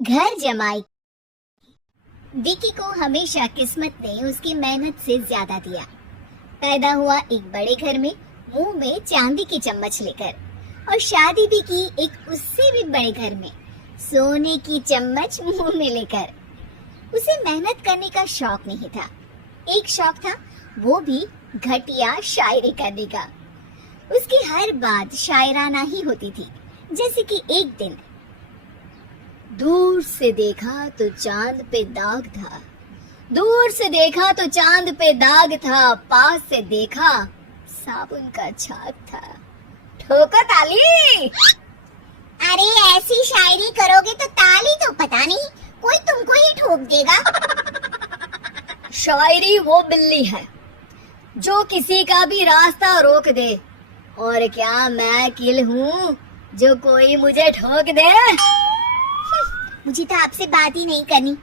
घर जमाई। विकी को हमेशा किस्मत ने उसकी मेहनत से ज्यादा दिया। पैदा हुआ एक बड़े घर में, मुंह में चांदी की चम्मच लेकर, और शादी भी की एक उससे भी बड़े घर में, सोने की चम्मच मुंह में लेकर। उसे मेहनत करने का शौक नहीं था। एक शौक था, वो भी घटिया शायरी करने का। उसकी हर बात शायराना ही होती थी। जैसे कि एक दिन, दूर से देखा तो चांद पे दाग था, दूर से देखा तो चांद पे दाग था, पास से देखा साबुन का छाग था। ठोको ताली। अरे ऐसी शायरी करोगे तो ताली तो पता नहीं, कोई तुमको ही ठोक देगा। शायरी वो बिल्ली है जो किसी का भी रास्ता रोक दे, और क्या मैं किल हूँ जो कोई मुझे ठोक दे। मुझे तो आपसे बात ही नहीं करनी।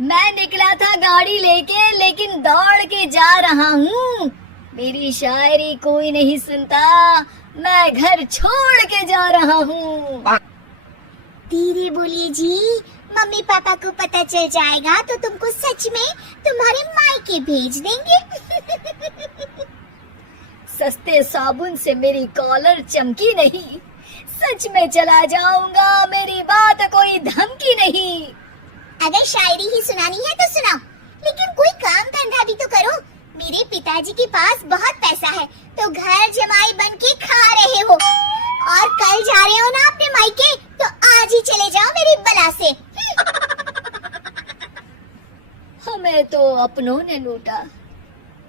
मैं निकला था गाड़ी लेके, लेकिन दौड़ के जा रहा हूँ। मेरी शायरी कोई नहीं सुनता, मैं घर छोड़ के जा रहा हूँ। धीरे बोलिए जी, मम्मी पापा को पता चल जाएगा तो तुमको सच में तुम्हारे मायके भेज देंगे। सस्ते साबुन से मेरी कॉलर चमकी नहीं, सच में चला जाऊंगा, मेरी बात कोई धमकी नहीं। अगर शायरी ही सुनानी है तो सुनाओ, लेकिन कोई काम धंधा भी तो करो। मेरे पिताजी के पास बहुत पैसा है, तो घर जमाई बन के खा रहे हो, और कल जा रहे हो ना अपने मायके, तो आज ही चले जाओ मेरी बला से। हमें तो अपनों ने लूटा,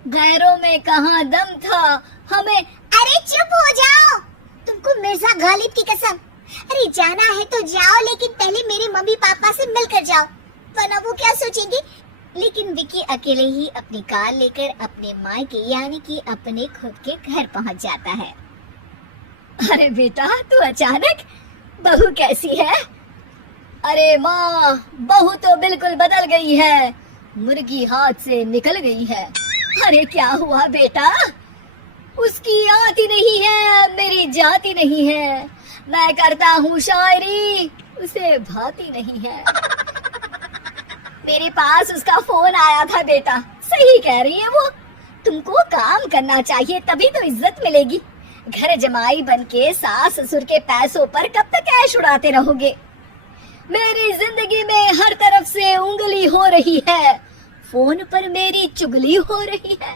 गैरों में कहाँ दम था हमें। अरे चुप हो जाओ, तुमको मिर्जा गालिब की कसम। अरे जाना है तो जाओ, लेकिन पहले मेरे मम्मी पापा से मिलकर जाओ, वरना वो क्या सोचेंगे। लेकिन विकी अकेले ही अपनी कार लेकर अपने मायके यानी कि अपने खुद के घर पहुंच जाता है। अरे बेटा, तू अचानक, बहू कैसी है? अरे माँ, बहू तो बिल्कुल बदल गई है, मुर्गी हाथ से निकल गई है। अरे क्या हुआ बेटा? उसकी आती नहीं है, मेरी जाती नहीं है। मैं करता हूँ शायरी, उसे भाती नहीं है। मेरे पास उसका फोन आया था बेटा, सही कह रही है वो। तुमको काम करना चाहिए, तभी तो इज्जत मिलेगी। घर जमाई बनके सास ससुर के पैसों पर कब तक ऐश उड़ाते रहोगे? मेरी जिंदगी में हर तरफ से उंगली हो रही है, फोन पर मेरी चुगली हो रही है।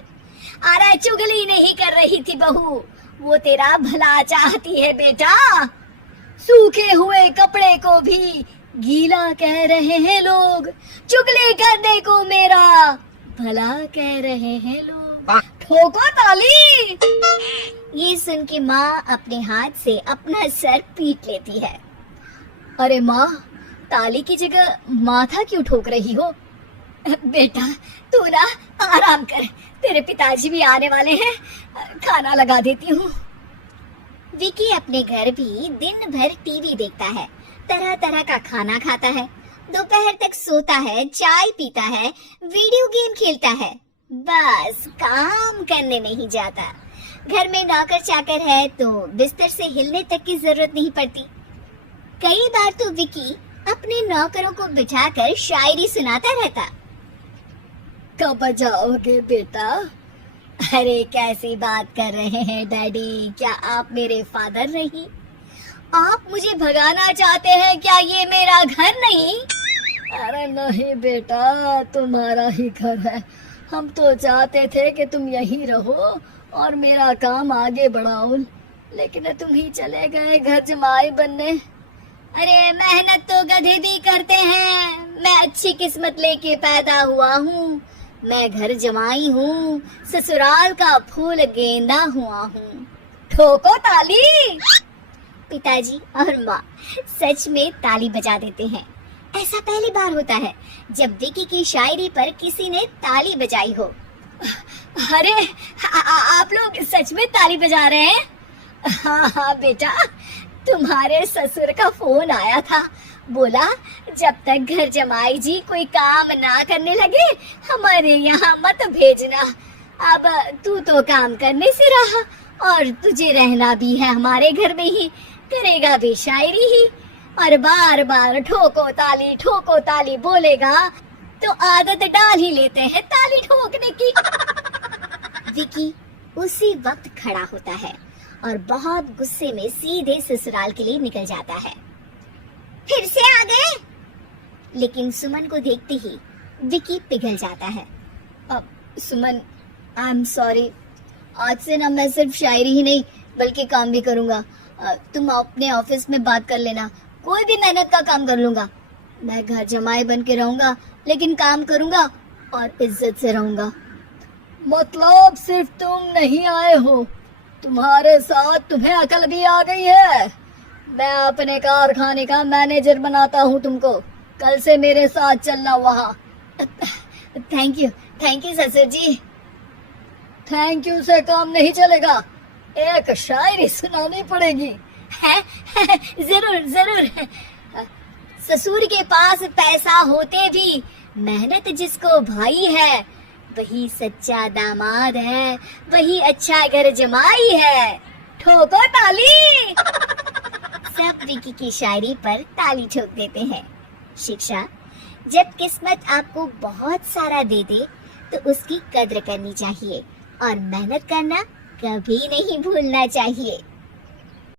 अरे चुगली नहीं कर रही थी बहू, वो तेरा भला चाहती है बेटा। सूखे हुए कपड़े को भी गीला कह रहे हैं लोग, चुगली करने को मेरा भला कह रहे हैं लोग। ठोको ताली। ये सुन के माँ अपने हाथ से अपना सर पीट लेती है। अरे माँ, ताली की जगह माथा क्यों ठोक रही हो? बेटा तू ना आराम कर, तेरे पिताजी भी आने वाले हैं, खाना लगा देती हूँ। विकी अपने घर भी दिन भर टीवी देखता है, तरह तरह का खाना खाता है, दोपहर तक सोता है, चाय पीता है, वीडियो गेम खेलता है, बस काम करने नहीं जाता। घर में नौकर चाकर है तो बिस्तर से हिलने तक की जरूरत नहीं पड़ती। कई बार तो विकी अपने नौकरों को बिठाकर शायरी सुनाता रहता। कब जाओगे बेटा? अरे कैसी बात कर रहे हैं डैडी, क्या आप मेरे फादर नहीं? आप मुझे भगाना चाहते हैं क्या? ये मेरा घर नहीं। अरे नहीं बेटा, तुम्हारा ही घर है। हम तो चाहते थे कि तुम यहीं रहो और मेरा काम आगे बढ़ाओ, लेकिन तुम ही चले गए घर जमाई बनने। अरे मेहनत तो गधे भी करते हैं, मैं अच्छी किस्मत लेके पैदा हुआ हूँ, मैं घर जमाई हूँ, ससुराल का फूल गेंदा हुआ हूँ। ठोको ताली। पिताजी और माँ सच में ताली बजा देते हैं। ऐसा पहली बार होता है जब विकी की शायरी पर किसी ने ताली बजाई हो। अरे आप लोग सच में ताली बजा रहे हैं? हाँ हाँ बेटा, तुम्हारे ससुर का फोन आया था, बोला जब तक घर जमाई जी कोई काम ना करने लगे हमारे यहाँ मत भेजना। अब तू तो काम करने से रहा और तुझे रहना भी है हमारे घर में ही, करेगा भी शायरी ही। और बार बार ठोको ताली बोलेगा तो आदत डाल ही लेते हैं ताली ठोकने की। विकी उसी वक्त खड़ा होता है और बहुत गुस्से में सीधे ससुराल के लिए निकल जाता है। फिर से आ गए? लेकिन सुमन को देखते ही विकी पिघल जाता है। अब सुमन, आई एम सॉरी, आज से ना मैं सिर्फ शायरी ही नहीं बल्कि काम भी करूंगा। तुम अपने ऑफिस में बात कर लेना, कोई भी मेहनत का काम कर लूंगा। मैं घर जमाई बन के रहूंगा लेकिन काम करूंगा और इज्जत से रहूंगा। मतलब सिर्फ तुम नहीं आए हो, तुम्हारे साथ तुम्हें अकल भी आ गई है। मैं अपने कारखाने का मैनेजर बनाता हूँ तुमको, कल से मेरे साथ चलना वहाँ। थैंक यू ससुर जी। थैंक यू से काम नहीं चलेगा, एक शायरी सुनानी पड़ेगी। है? जरूर। ससुर के पास पैसा होते भी मेहनत जिसको भाई है, वही सच्चा दामाद है, वही अच्छा घर जमाई है। ठोको ताली। सब विकी की शायरी पर ताली ठोक देते हैं। शिक्षा, जब किस्मत आपको बहुत सारा दे दे तो उसकी कद्र करनी चाहिए और मेहनत करना कभी नहीं भूलना चाहिए।